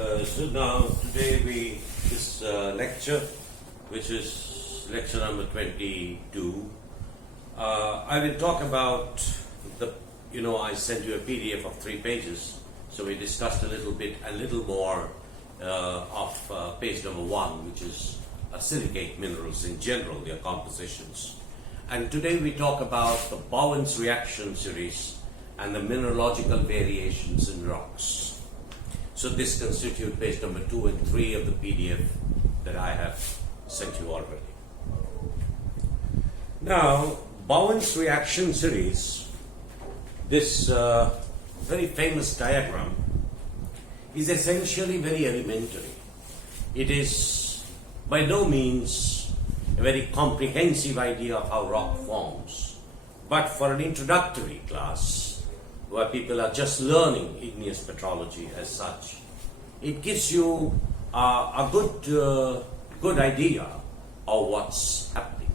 So now today this lecture, which is lecture number 22, I will talk about I sent you a PDF of 3 pages, so we discussed a little more of page number 1, which is silicate minerals in general, their compositions. And today we talk about the Bowen's reaction series and the mineralogical variations in rocks. So this constitutes page number 2 and 3 of the PDF that I have sent you already. Now, Bowen's reaction series, this very famous diagram, is essentially very elementary. It is by no means a very comprehensive idea of how rock forms, but for an introductory class, where people are just learning igneous petrology as such, it gives you a good idea of what's happening.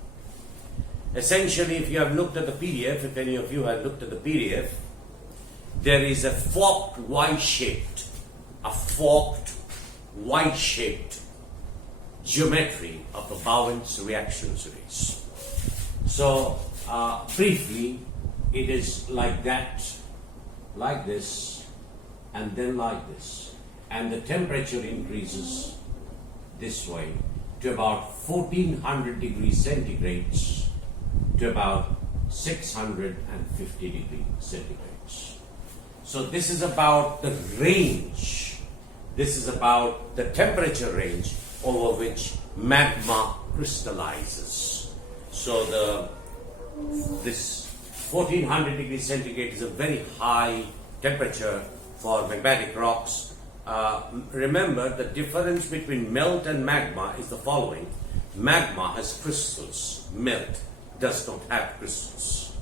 Essentially, if you have looked at the PDF, if any of you have looked at the PDF, there is a forked Y-shaped geometry of the Bowen's reaction series. So, briefly, it is like that, like this, and then like this. And the temperature increases this way to about 1400 degrees centigrades to about 650 degrees centigrades. So this is about the range. This is about the temperature range over which magma crystallizes. So this 1400 degrees centigrade is a very high temperature for magmatic rocks. Remember, the difference between melt and magma is the following. Magma has crystals. Melt does not have crystals.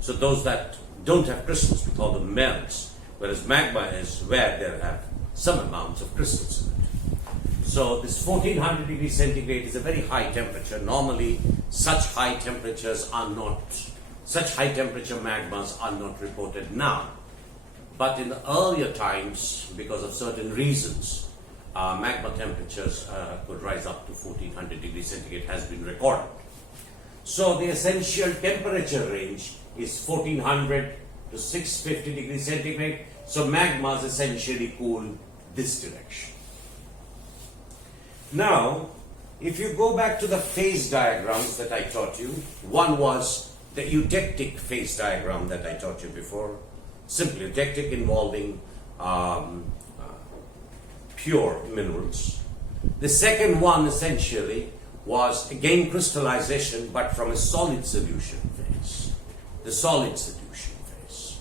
So those that don't have crystals, we call them melts, whereas magma is where there have some amounts of crystals in it. So this 1400 degrees centigrade is a very high temperature. Normally, such high temperature magmas are not reported now. But in the earlier times, because of certain reasons, magma temperatures could rise up to 1400 degrees centigrade has been recorded. So the essential temperature range is 1400 to 650 degrees centigrade. So magmas essentially cool this direction. Now, if you go back to the phase diagrams that I taught you, one was the eutectic phase diagram that I taught you before. Simply eutectic, involving pure minerals. The second one essentially was again crystallization, but from a solid solution phase. The solid solution phase.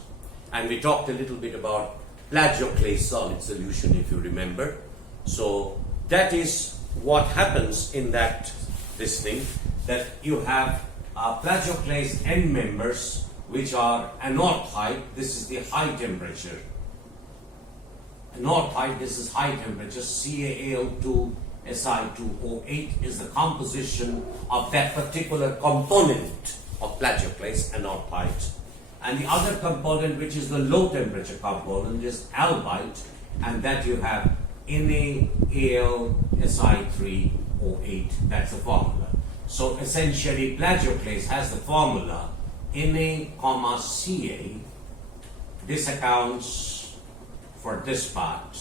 And we talked a little bit about plagioclase solid solution, if you remember. So that is what happens in this thing, that you have plagioclase end members which are anorthite. This is the high temperature. Anorthite, this is high temperature. CaAl2Si2O8 is the composition of that particular component of plagioclase, anorthite. And the other component, which is the low temperature component, is albite, and that you have NaAlSi3O8. That's the formula. So essentially, plagioclase has the formula Na, Ca. This accounts for this part.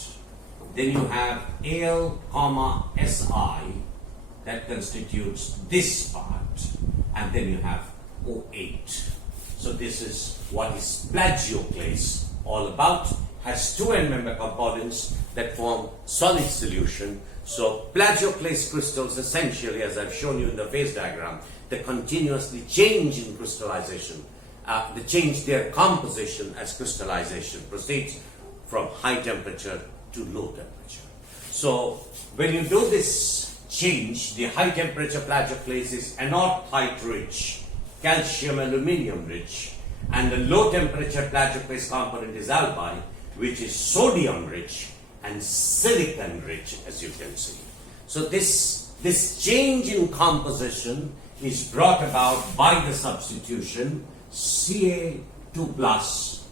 Then you have Al, Si, that constitutes this part, and then you have O8. So this is what is plagioclase all about. Has 2 end member components that form solid solution. So plagioclase crystals essentially, as I've shown you in the phase diagram, they continuously change in crystallization. They change their composition as crystallization proceeds from high temperature to low temperature. So when you do this change, the high temperature plagioclase is anorthite rich, calcium aluminium rich, and the low temperature plagioclase component is albite, which is sodium rich and silicon rich, as you can see. So this change in composition is brought about by the substitution Ca2 plus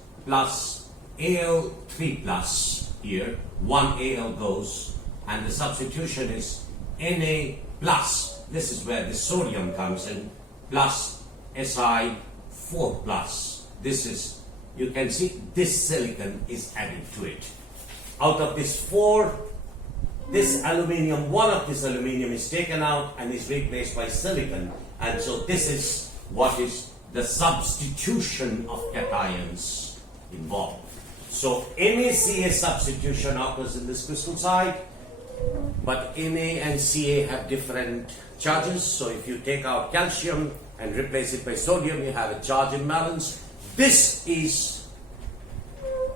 Al3 plus here, 1Al goes, and the substitution is Na plus, this is where the sodium comes in, plus Si4 plus. This is, you can see this silicon is added to it. Out of this 4, this aluminium, one of this aluminium is taken out and is replaced by silicon, and so this is what is the substitution of cations involved. So NaCa substitution occurs in this crystal side, but Na and Ca have different charges. So if you take out calcium and replace it by sodium, you have a charge imbalance. This is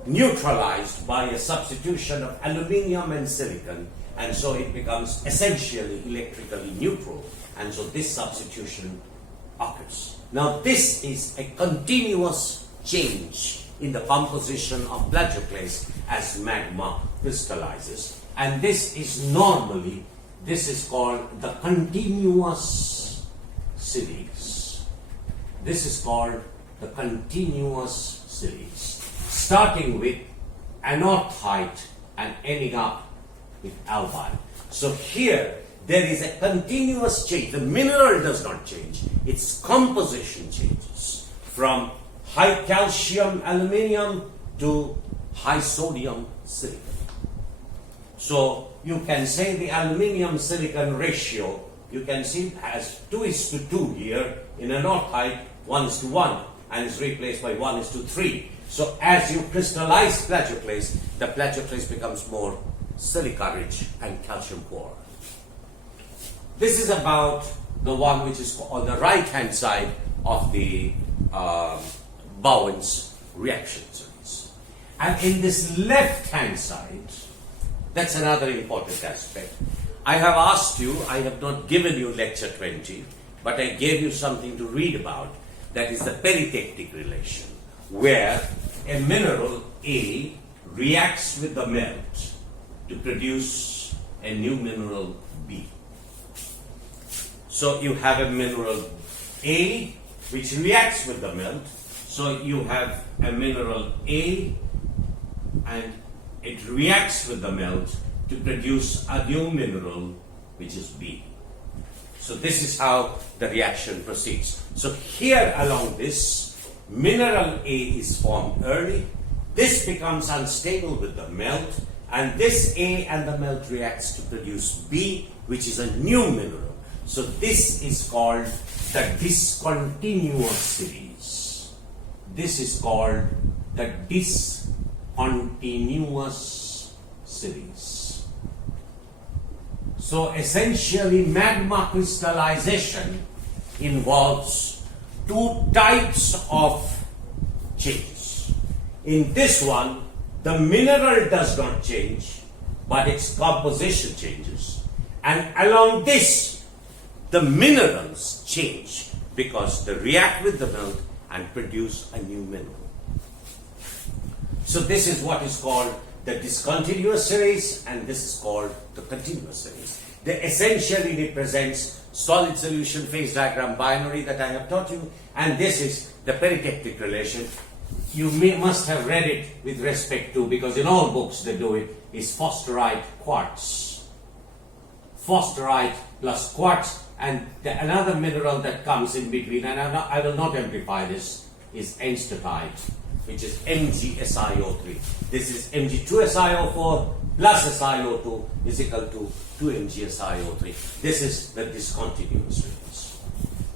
neutralized by a substitution of aluminium and silicon, and so it becomes essentially electrically neutral, and so this substitution occurs. Now this is a continuous change in the composition of plagioclase as magma crystallizes, and this is normally, this is called the continuous series. This is called the continuous series, starting with anorthite and ending up with albite. So here there is a continuous change. The mineral does not change, its composition changes from high calcium aluminium to high sodium silicon. So you can say the aluminium silicon ratio, you can see it has 2:2 here. In anorthite, 1:1, and is replaced by 1:3. So as you crystallize plagioclase, the plagioclase becomes more silica rich and calcium poor. This is about the one which is on the right hand side of the Bowen's reaction series. And in this left hand side, that's another important aspect. I have asked you, I have not given you lecture 20, but I gave you something to read about. That is the peritectic relation, where a mineral A reacts with the melt to produce a new mineral B. So you have a mineral A which reacts with the melt. So you have a mineral A and it reacts with the melt to produce a new mineral which is B. So this is how the reaction proceeds. So here along this, mineral A is formed early. This becomes unstable with the melt, and this A and the melt reacts to produce B, which is a new mineral. So this is called the discontinuous series. This is called the discontinuous series. So essentially, magma crystallization involves two types of changes. In this one, the mineral does not change, but its composition changes. And along this, the minerals change because they react with the melt and produce a new mineral. So this is what is called the discontinuous series, and this is called the continuous series. They essentially represents solid solution phase diagram binary that I have taught you, and this is the peritectic relation. You must have read it with respect to, because in all books they do it, is phosphorite quartz. Phosphorite plus quartz, and another mineral that comes in between, and I will not amplify this, is enstatite, which is MgSiO3. This is Mg2SiO4 plus SiO2 is equal to 2MgSiO3. This is the discontinuous series.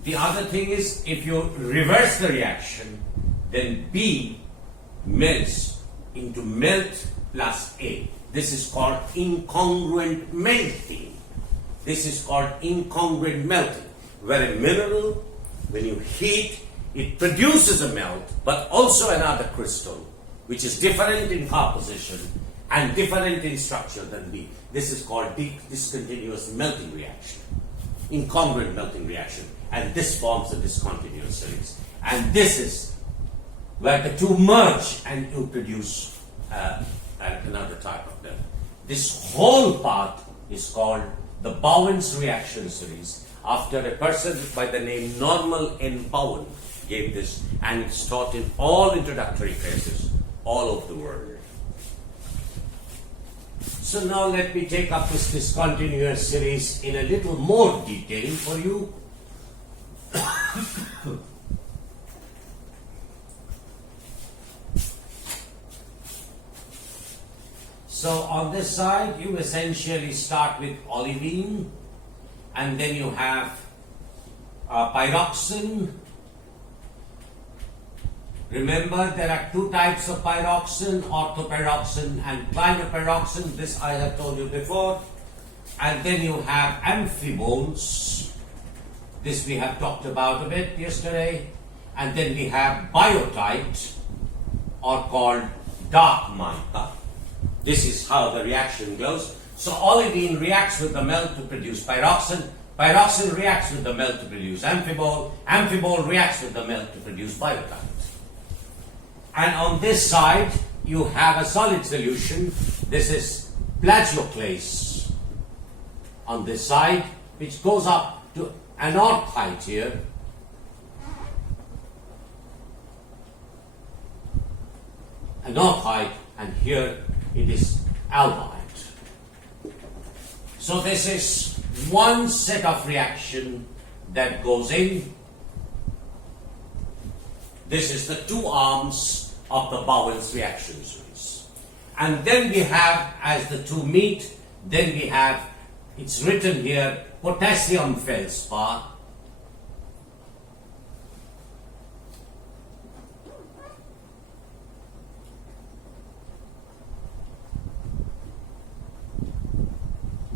The other thing is, if you reverse the reaction, then B melts into melt plus A. This is called incongruent melting. This is called incongruent melting, where a mineral, when you heat, it produces a melt, but also another crystal, which is different in composition and different in structure than B. This is called discontinuous melting reaction, incongruent melting reaction, and this forms a discontinuous series. And this is where the two merge and you produce another type of melt. This whole part is called the Bowen's reaction series, after a person by the name Normal N. Bowen gave this, and it's taught in all introductory classes all over the world. So now let me take up this discontinuous series in a little more detail for you. So on this side, you essentially start with olivine, and then you have pyroxene. Remember, there are two types of pyroxene, orthopyroxene and clinopyroxene. This I have told you before. And then you have amphiboles. This we have talked about a bit yesterday. And then we have biotite, or called dark mica. This is how the reaction goes. So olivine reacts with the melt to produce pyroxene. Pyroxene reacts with the melt to produce amphibole. Amphibole reacts with the melt to produce biotite. And on this side, you have a solid solution. This is plagioclase on this side, which goes up to anorthite here. Anorthite, and here it is albite. So this is one set of reaction that goes in. This is the two arms of the Bowell's reaction series. And then we have, as the two meet, then we have, it's written here, potassium feldspar.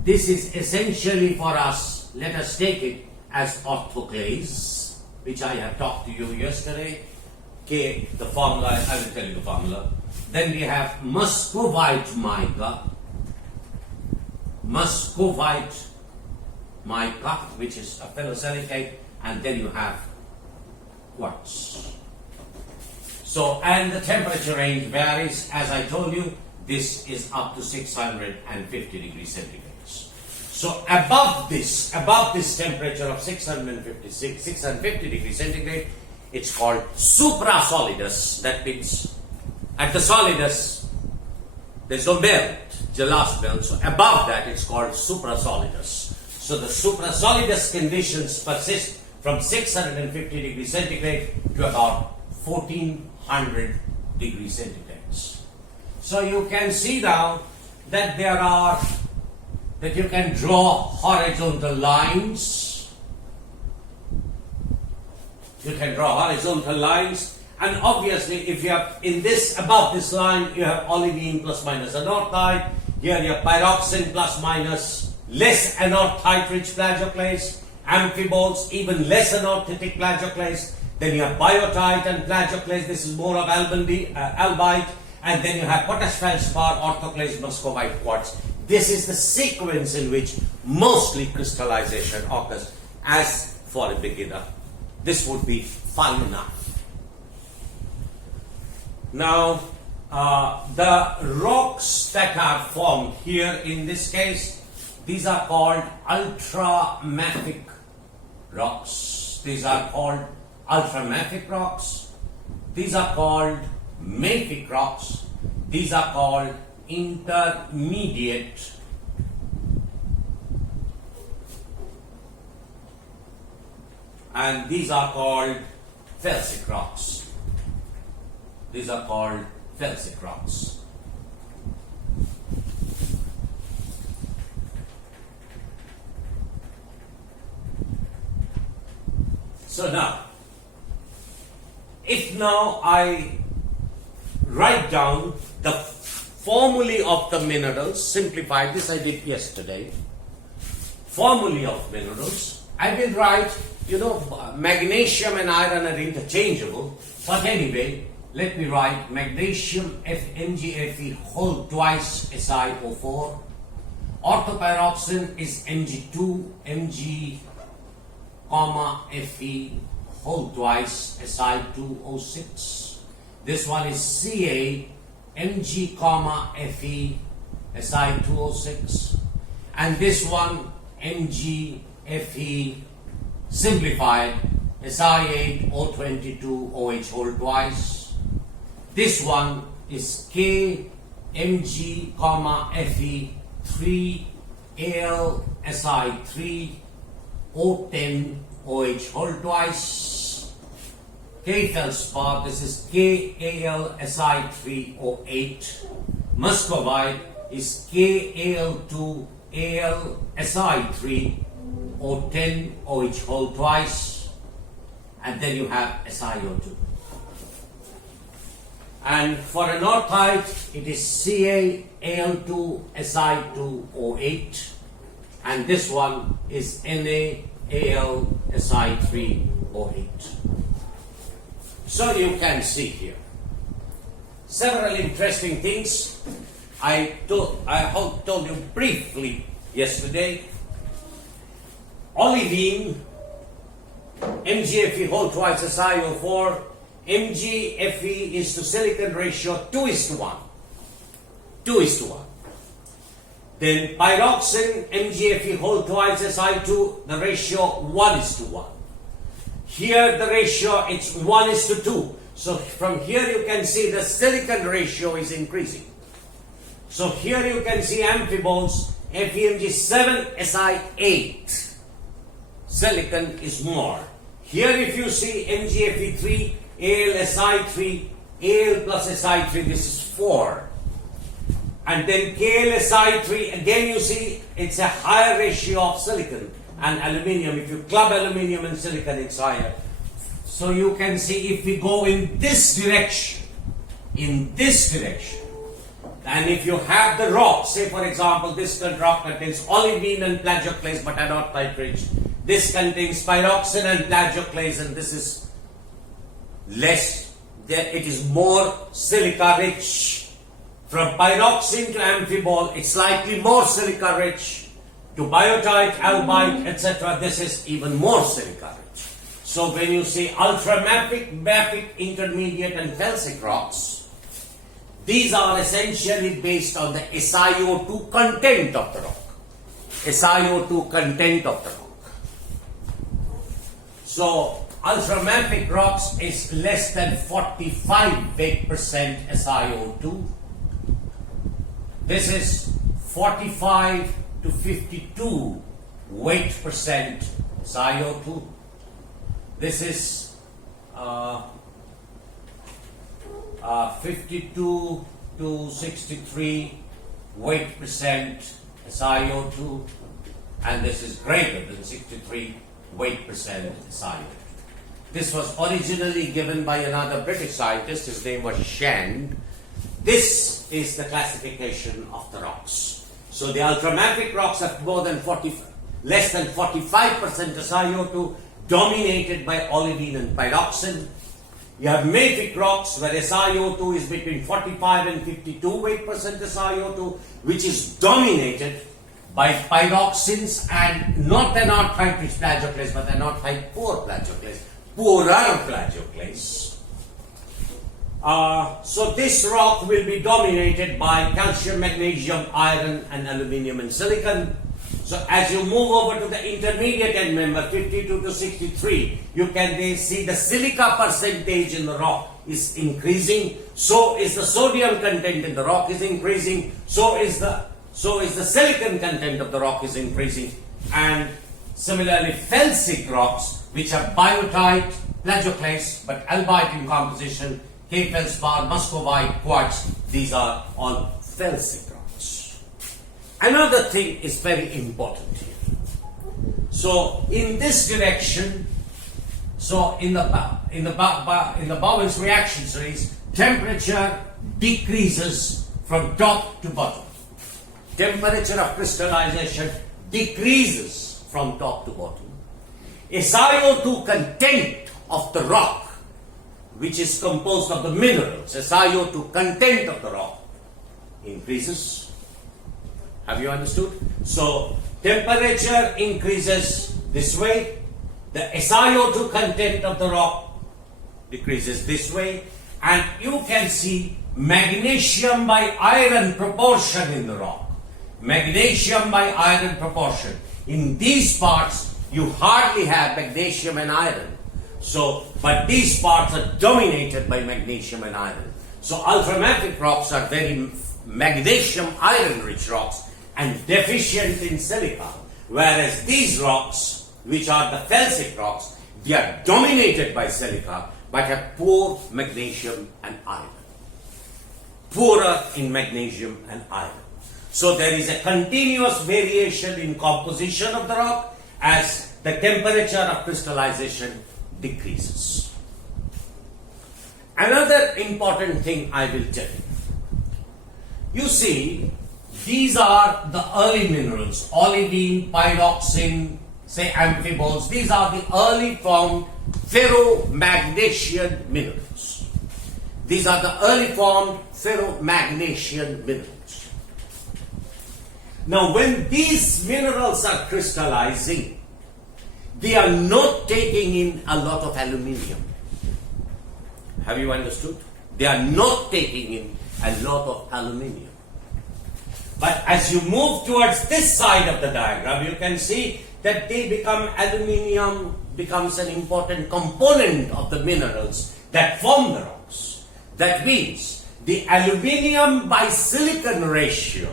This is essentially for us, let us take it as orthoclase, which I have talked to you yesterday. K, the formula, I will tell you the formula. Then we have muscovite mica. Muscovite mica, which is a ferrosilicate, and then you have quartz. So, and the temperature range varies, as I told you, this is up to 650 degrees centigrade. So above this temperature of 650 degrees centigrade, it's called suprasolidus. That means at the solidus, there's no melt, the last melt. So above that, it's called suprasolidus. So the suprasolidus conditions persist from 650 degrees centigrade to about 1400 degrees centigrade. So you can see now that you can draw horizontal lines. You can draw horizontal lines, and obviously if you have above this line, you have olivine plus minus anorthite. Here you have pyroxene plus minus less anorthite rich plagioclase, amphiboles even less anorthitic plagioclase. Then you have biotite and plagioclase. This is more of albite, and then you have potash feldspar, orthoclase, muscovite, quartz. This is the sequence in which mostly crystallization occurs. As for a beginner, this would be fine enough. Now, the rocks that are formed here in this case, these are called ultramafic rocks. These are called ultramafic rocks. These are called mafic rocks. These are called intermediate and these are called felsic rocks. These are called felsic rocks. So now, if now I write down the formulae of the minerals, simplify this I did yesterday, formulae of minerals, I will write, magnesium and iron are interchangeable, but anyway, let me write magnesium MgFe whole twice Si O4, orthopyroxene is Mg2 Mg, Fe whole twice Si2O6. This one is Ca Mg, Fe Si2O6, and this one Mg Fe simplified Si8O22OH whole twice. This one is K Mg, Fe KAlSi3O10OH whole twice. K feldspar, this is KAlSi3O8. Muscovite is KAl2AlSi3O10OH whole twice. And then you have SiO2. And for anorthite, it is CaAl2Si2O8, and this one is NaAlSi3O8. So you can see here several interesting things. I told you briefly yesterday. Olivine, MgFe whole twice SiO4. MgFe is to silicon ratio 2:1. 2:1. Then pyroxene, MgFe whole twice Si2, the ratio 1:1. Here the ratio it's 1:2. So from here you can see the silicon ratio is increasing. So here you can see amphiboles, FeMg7 Si8. Silicon is more. Here if you see MgFe3, AlSi3, Al plus Si3, this is 4. And then KlSi3, again you see it's a higher ratio of silicon and aluminium. If you club aluminium and silicon, it's higher. So you can see if we go in this direction, and if you have the rock, say for example, this rock contains olivine and plagioclase but anorthite rich. This contains pyroxene and plagioclase, and this is less, it is more silica rich. From pyroxene to amphibole, it's slightly more silica rich. To biotite, albite, etc., this is even more silica rich. So when you see ultramafic, mafic, intermediate, and felsic rocks, these are essentially based on the SiO2 content of the rock. SiO2 content of the rock. So ultramafic rocks is less than 45 weight% SiO2. This is 45 to 52 weight% SiO2. This is 52 to 63 weight% SiO2, and this is greater than 63 weight% SiO2. This was originally given by another British scientist. His name was Shand. This is the classification of the rocks. So the ultramafic rocks have less than 45% SiO2, dominated by olivine and pyroxene. You have mafic rocks where SiO2 is between 45 and 52 weight% SiO2, which is dominated by pyroxenes and not anorthite rich plagioclase, but anorthite poor plagioclase, poorer plagioclase. So this rock will be dominated by calcium, magnesium, iron, and aluminium and silicon. So as you move over to the intermediate end member, 52 to 63, you can see the silica percentage in the rock is increasing. So is the sodium content in the rock is increasing. So is the silicon content of the rock is increasing. And similarly, felsic rocks, which are biotite, plagioclase, but albite in composition, K feldspar, muscovite, quartz, these are all felsic rocks. Another thing is very important here. So in this direction, so in the Bowen's reaction series, temperature decreases from top to bottom. Temperature of crystallization decreases from top to bottom. SiO2 content of the rock, which is composed of the minerals, SiO2 content of the rock, increases. Have you understood? So temperature increases this way, the SiO2 content of the rock decreases this way, and you can see magnesium by iron proportion in the rock. Magnesium by iron proportion. In these parts, you hardly have magnesium and iron. So, but these parts are dominated by magnesium and iron. So ultramafic rocks are very magnesium iron rich rocks, and deficient in silica, whereas these rocks, which are the felsic rocks, they are dominated by silica but have poor magnesium and iron. Poorer in magnesium and iron. So there is a continuous variation in composition of the rock as the temperature of crystallization decreases. Another important thing I will tell you. You see, these are the early minerals, olivine, pyroxene, say amphiboles. These are the early formed ferromagnesian minerals. These are the early formed ferromagnesian minerals. Now, when these minerals are crystallizing, they are not taking in a lot of aluminium. Have you understood? They are not taking in a lot of aluminium. But as you move towards this side of the diagram, you can see that aluminium becomes an important component of the minerals that form the rocks. That means the aluminium by silicon ratio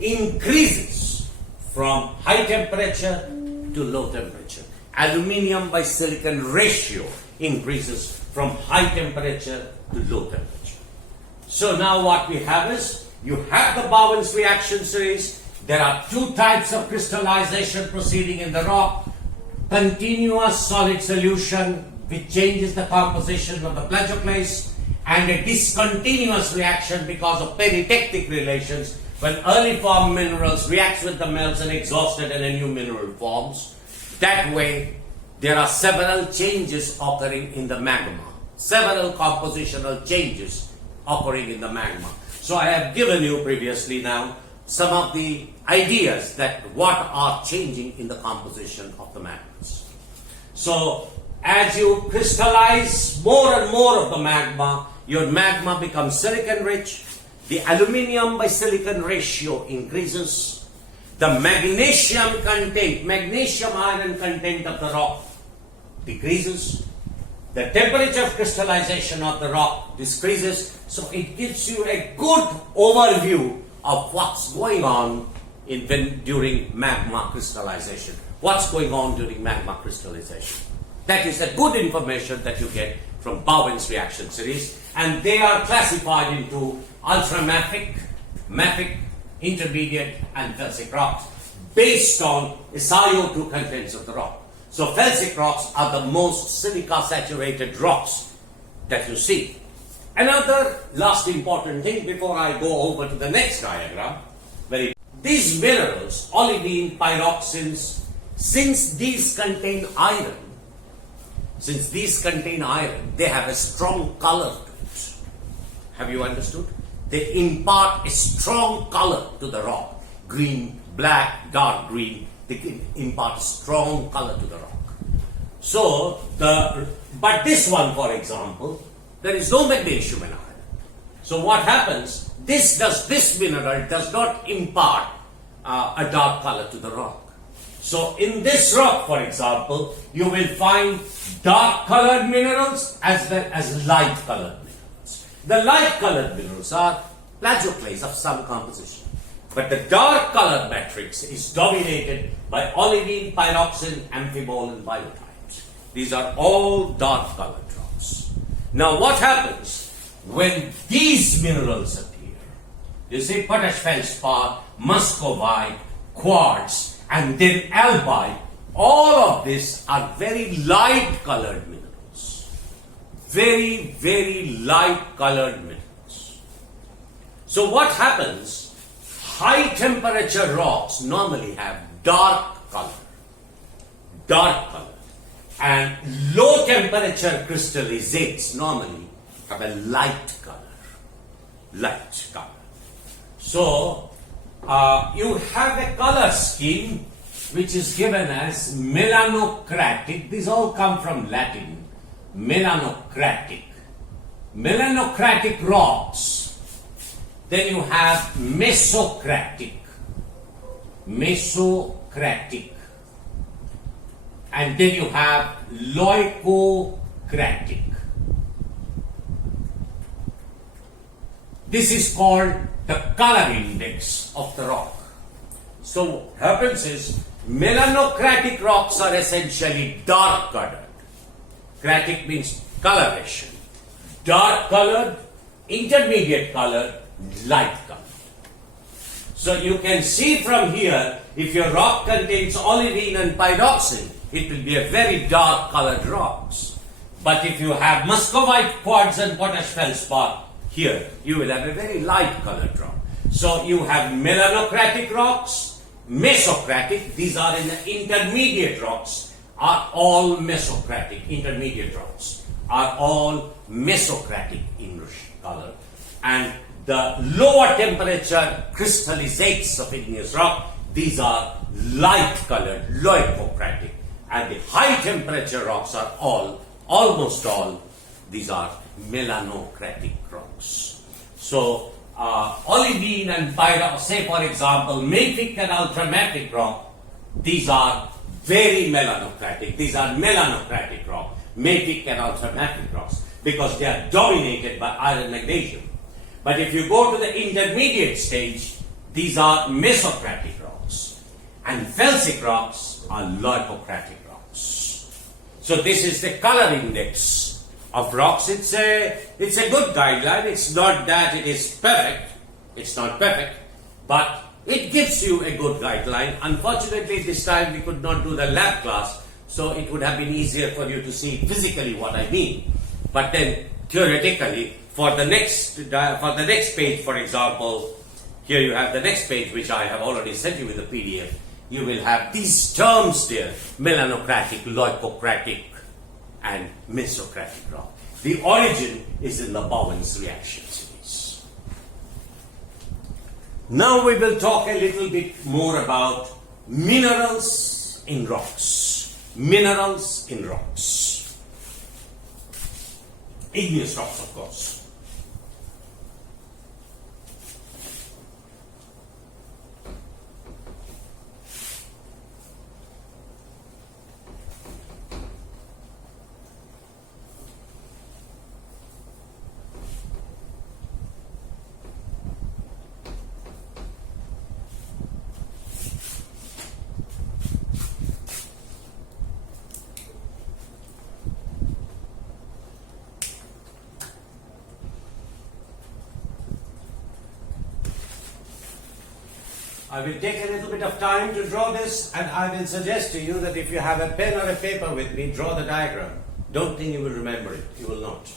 increases from high temperature to low temperature. Aluminium by silicon ratio increases from high temperature to low temperature. So now what we have is, you have the Bowen's reaction series. There are two types of crystallization proceeding in the rock. Continuous solid solution which changes the composition of the plagioclase, and a discontinuous reaction because of peritectic relations when early formed minerals reacts with the melts and exhausted and a new mineral forms. That way, there are several changes occurring in the magma, several compositional changes occurring in the magma. So I have given you previously now some of the ideas that what are changing in the composition of the magmas. So as you crystallize more and more of the magma, your magma becomes silicon rich, the aluminium by silicon ratio increases, the magnesium iron content of the rock decreases, the temperature of crystallization of the rock decreases. So it gives you a good overview of what's going on during magma crystallization. What's going on during magma crystallization. That is the good information that you get from Bowen's reaction series, and they are classified into ultramafic, mafic, intermediate and felsic rocks based on SiO2 contents of the rock. So felsic rocks are the most silica saturated rocks that you see. Another last important thing before I go over to the next diagram, these minerals, olivine, pyroxenes, since these contain iron, they have a strong color to it. Have you understood? They impart a strong color to the rock. Green, black, dark green, they can impart strong color to the rock. So, but this one, for example, there is no magnesium in iron. So what happens, this mineral does not impart a dark color to the rock. So in this rock, for example, you will find dark colored minerals as well as light colored minerals. The light colored minerals are plagioclase of some composition. But the dark colored matrix is dominated by olivine, pyroxene, amphibole and biotite. These are all dark colored rocks. Now what happens when these minerals appear? You see potash feldspar, muscovite, quartz, and then albite, all of these are very light colored minerals. Very, very light colored minerals. So what happens? High temperature rocks normally have dark color. And low temperature crystallizates normally have a light color. So you have a color scheme which is given as melanocratic. These all come from Latin. Melanocratic. Melanocratic rocks. Then you have mesocratic. And then you have leucocratic. This is called the color index of the rock. So what happens is melanocratic rocks are essentially dark colored. Cratic means coloration. Dark colored, intermediate colored, light colored. So you can see from here, if your rock contains olivine and pyroxene, it will be a very dark colored rocks. But if you have muscovite, quartz and potash feldspar, here you will have a very light colored rock. So you have melanocratic rocks, mesocratic, these are in the intermediate rocks, are all mesocratic. Intermediate rocks are all mesocratic in color, and the lower temperature crystallizates of igneous rock, these are light colored, leucocratic, and the high temperature rocks are almost all, these are melanocratic rocks. So olivine and pyroxene, say for example, mafic and ultramafic rock, these are very melanocratic. These are melanocratic rock, mafic and ultramafic rocks, because they are dominated by iron magnesium. But if you go to the intermediate stage, these are mesocratic rocks, and felsic rocks are leucocratic rocks. So this is the color index of rocks. It's a good guideline. It's not that it is perfect. It's not perfect, but it gives you a good guideline. Unfortunately, this time we could not do the lab class, so it would have been easier for you to see physically what I mean. But then theoretically, for the next page, for example, here you have the next page, which I have already sent you with the PDF. You will have these terms there: melanocratic, leucocratic, and mesocratic rock. The origin is in the Bowen's reaction series. Now we will talk a little bit more about minerals in rocks. Minerals in rocks. Igneous rocks, of course. I will take a little bit of time to draw this, and I will suggest to you that if you have a pen or a paper with me, draw the diagram. Don't think you will remember it. You will not.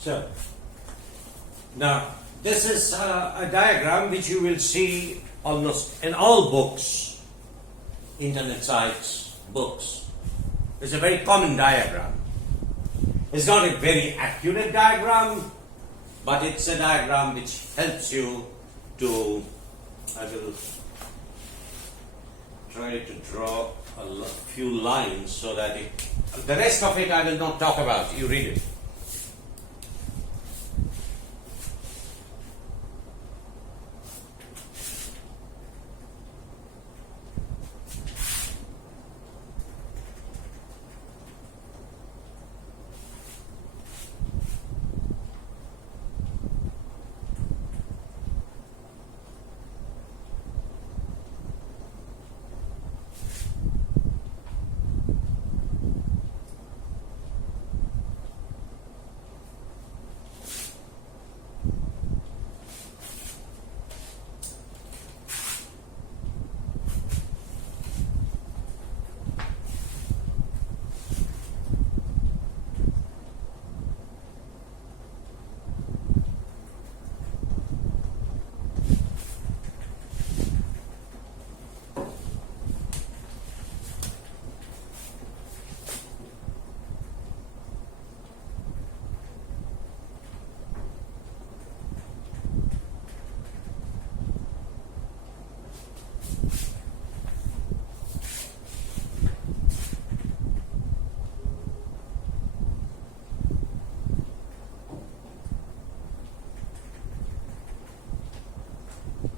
So, now this is a diagram which you will see almost in all books, internet sites, books. It's a very common diagram. It's not a very accurate diagram, but it's a diagram which helps you to, I will try to draw a few lines so that the rest of it I will not talk about. You read it.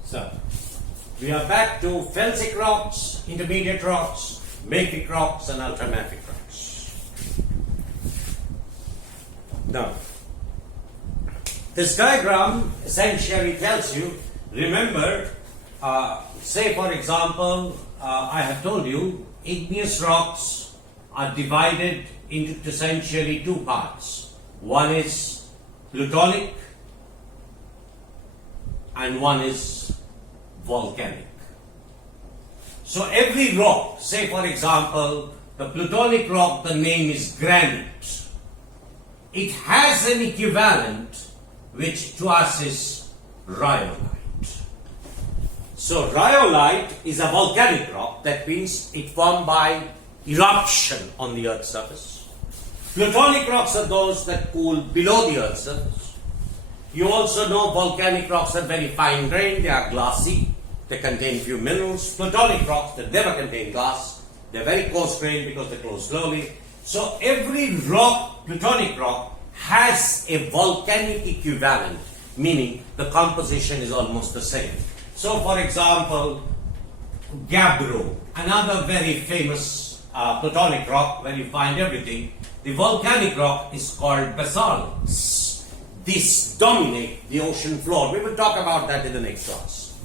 So, we are back to felsic rocks, intermediate rocks, mafic rocks and ultramafic rocks. Now, this diagram essentially tells you, remember, say for example, I have told you, igneous rocks are divided into essentially two parts. One is plutonic and one is volcanic. So every rock, say for example, the plutonic rock, the name is granite. It has an equivalent which to us is rhyolite. So rhyolite is a volcanic rock, that means it formed by eruption on the Earth's surface. Plutonic rocks are those that cool below the Earth's surface. You also know volcanic rocks are very fine grained, they are glassy, they contain few minerals. Plutonic rocks that never contain glass, they're very coarse grained because they close slowly. So every rock, plutonic rock, has a volcanic equivalent, meaning the composition is almost the same. So for example, gabbro, another very famous plutonic rock where you find everything. The volcanic rock is called basalts. These dominate the ocean floor. We will talk about that in the next class.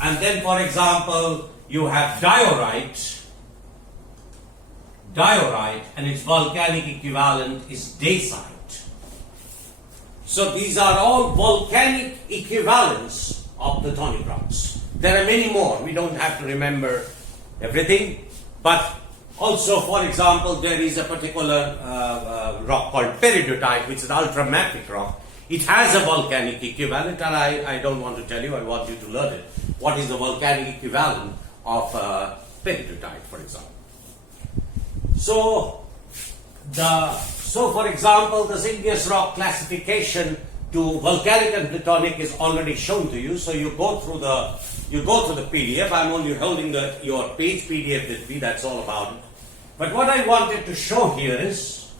And then, for example, you have diorite. Diorite, and its volcanic equivalent is dacite. So these are all volcanic equivalents of plutonic rocks. There are many more. We don't have to remember everything. But also, for example, there is a particular rock called peridotite, which is an ultramafic rock. It has a volcanic equivalent, and I don't want to tell you, I want you to learn it. What is the volcanic equivalent of peridotite, for example? So, for example, the igneous rock classification to volcanic and plutonic is already shown to you. So you go through the PDF. I'm only holding your page PDF with me. That's all about it. But what I wanted to show here is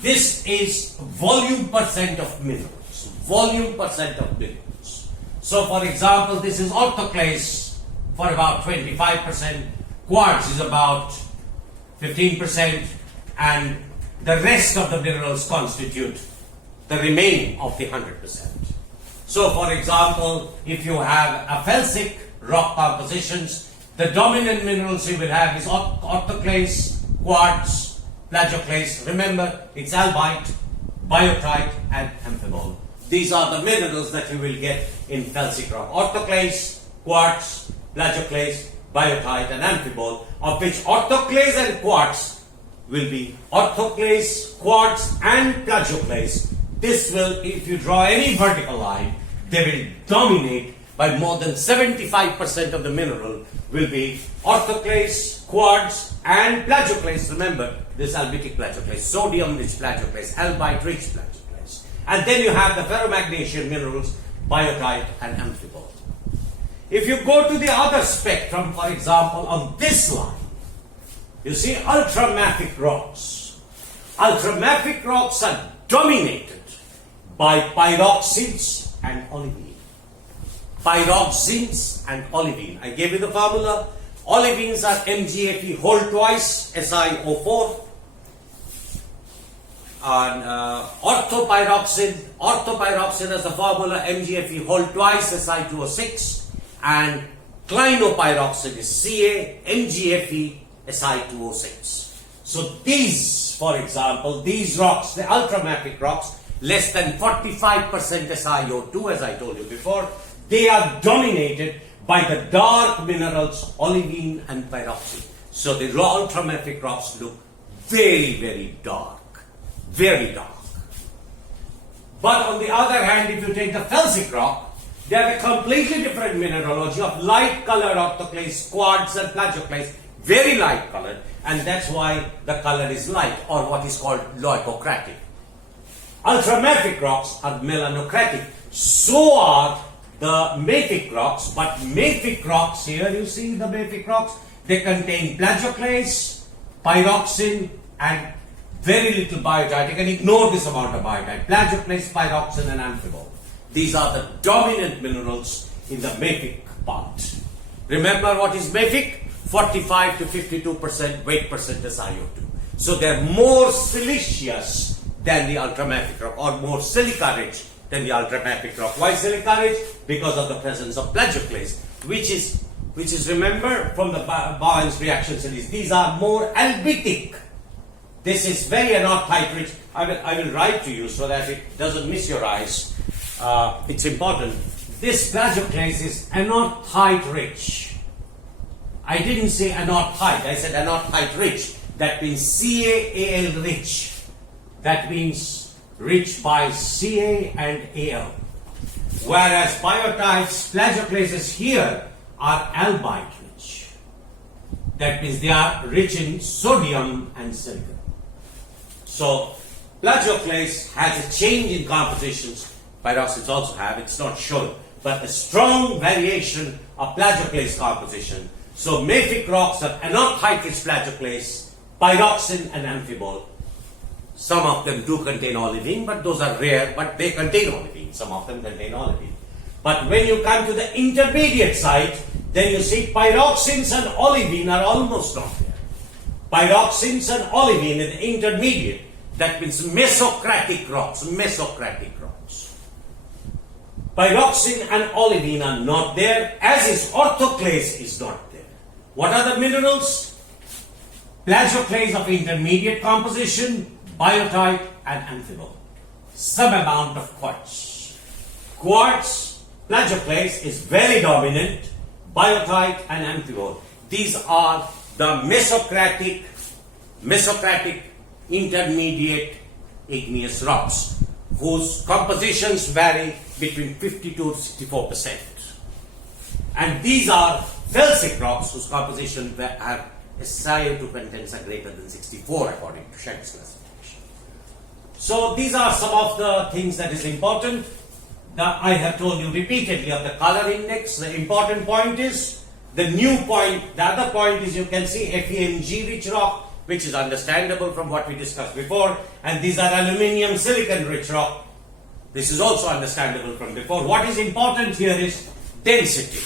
this is volume percent of minerals. Volume percent of minerals. So, for example, this is orthoclase for about 25%. Quartz is about 15%, and the rest of the minerals constitute the remaining of the 100%. So, for example, if you have a felsic rock compositions, the dominant minerals you will have is orthoclase, quartz, plagioclase. Remember, it's albite, biotite, and amphibole. These are the minerals that you will get in felsic rock. Orthoclase, quartz, plagioclase, biotite, and amphibole, of which orthoclase and quartz will be orthoclase, quartz, and plagioclase this will, if you draw any vertical line, they will dominate by more than 75% of the mineral will be orthoclase, quartz, and plagioclase. Remember, this albitic plagioclase, sodium-rich plagioclase, albite-rich plagioclase. And then you have the ferromagnesian minerals, biotite and amphibole. If you go to the other spectrum, for example, on this line, you see ultramafic rocks. Ultramafic rocks are dominated by pyroxides and olivine. Pyroxenes and olivine. I gave you the formula. Olivines are MgFe whole twice, SiO4. And orthopyroxene has the formula MgFe whole twice, Si2O6. And clinopyroxene is Ca, MgFe, Si2O6. So these, for example, these rocks, the ultramafic rocks, less than 45% SiO2, as I told you before, they are dominated by the dark minerals olivine and pyroxene. So the ultramafic rocks look very, very dark. Very dark. But on the other hand, if you take the felsic rock, they have a completely different mineralogy of light colored orthoclase, quartz and plagioclase, very light colored, and that's why the color is light, or what is called leucocratic. Ultramafic rocks are melanocratic. So are the mafic rocks, but mafic rocks, here you see the mafic rocks, they contain plagioclase, pyroxene, and very little biotite. You can ignore this amount of biotite. Plagioclase, pyroxene, and amphibole. These are the dominant minerals in the mafic part. Remember what is mafic? 45 to 52% weight percent SiO2. So they're more siliceous than the ultramafic rock, or more silica rich than the ultramafic rock. Why silica rich? Because of the presence of plagioclase, which is remember from the Bowen's reaction series, these are more albitic. This is very anorthite rich. I will write to you so that it doesn't miss your eyes. It's important. This plagioclase is anorthite rich. I didn't say anorthite, I said anorthite rich. That means CaAl rich. That means rich by Ca and Al. Whereas biotites, plagioclases here are albite rich. That means they are rich in sodium and silicon. So plagioclase has a change in compositions. Pyroxides also have, it's not shown, but a strong variation of plagioclase composition. So mafic rocks are anorthite rich plagioclase, pyroxene and amphibole. Some of them do contain olivine, but those are rare, but they contain olivine. Some of them contain olivine. But when you come to the intermediate site, then you see pyroxenes and olivine are almost not there. Pyroxenes and olivine in the intermediate, that means mesocratic rocks, Pyroxene and olivine are not there, as is orthoclase is not there. What are the minerals? Plagioclase of intermediate composition, biotite and amphibole. Some amount of quartz. Quartz, plagioclase is very dominant, biotite and amphibole. These are the mesocratic intermediate igneous rocks whose compositions vary between 52 to 64%. And these are felsic rocks whose composition have a SiO2 contents are greater than 64 according to Schenk's classification. So these are some of the things that is important. I have told you repeatedly of the color index. The important point is the new point. The other point is you can see FeMg rich rock, which is understandable from what we discussed before, and these are aluminium silicon rich rock. This is also understandable from before. What is important here is density.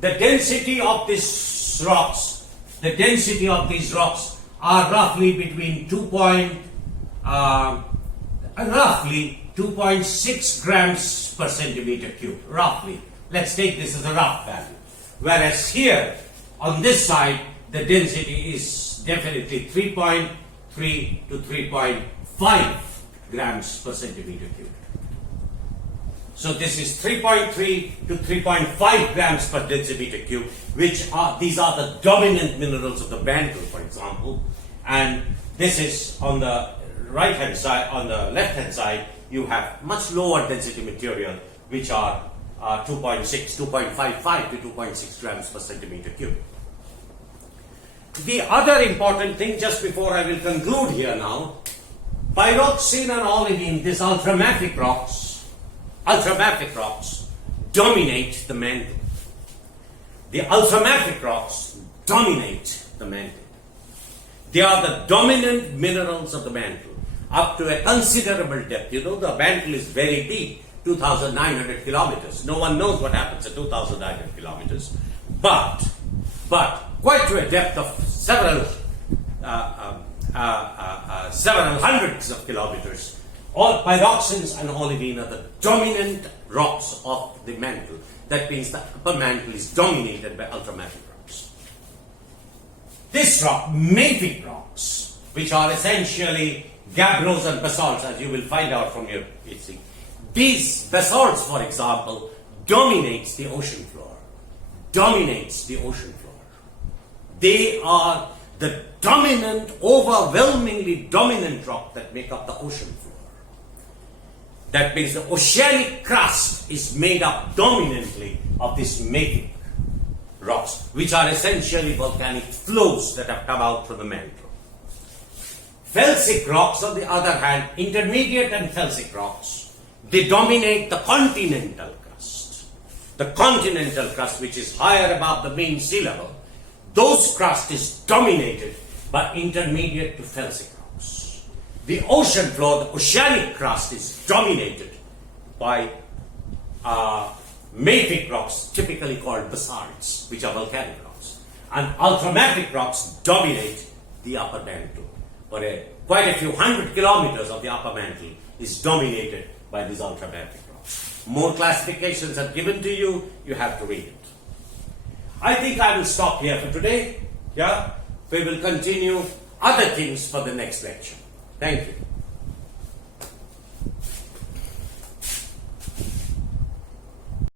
The density of these rocks are roughly between 2.6 grams per centimeter cube. Roughly. Let's take this as a rough value. Whereas here, on this side, the density is definitely 3.3 to 3.5 grams per centimeter cube. So this is 3.3 to 3.5 grams per decimeter cube, these are the dominant minerals of the mantle, for example. And this is on the right hand side, on the left hand side, you have much lower density material, which are 2.55 to 2.6 grams per centimeter cube. The other important thing, just before I will conclude here now, pyroxene and olivine, these ultramafic rocks dominate the mantle. The ultramafic rocks dominate the mantle. They are the dominant minerals of the mantle up to a considerable depth. You know, the mantle is very deep, 2,900 kilometers. No one knows what happens at 2,900 kilometers. But quite to a depth of several hundreds of kilometers, all pyroxenes and olivine are the dominant rocks of the mantle. That means the upper mantle is dominated by ultramafic rocks. This rock, mafic rocks, which are essentially gabbros and basalts, as you will find out from your PhD. These basalts, for example, dominates the ocean floor. They are the dominant, overwhelmingly dominant rock that make up the ocean floor. That means the oceanic crust is made up dominantly of these mafic rocks, which are essentially volcanic flows that have come out from the mantle. Felsic rocks, on the other hand, intermediate and felsic rocks, they dominate the continental crust. The continental crust, which is higher above the mean sea level, those crust is dominated by intermediate to felsic rocks. The ocean floor, the oceanic crust, is dominated by mafic rocks, typically called basalts, which are volcanic rocks. And ultramafic rocks dominate the upper mantle. Quite a few hundred kilometers of the upper mantle is dominated by these ultramafic rocks. More classifications are given to you, you have to read it. I think I will stop here for today. Yeah? We will continue other things for the next lecture. Thank you.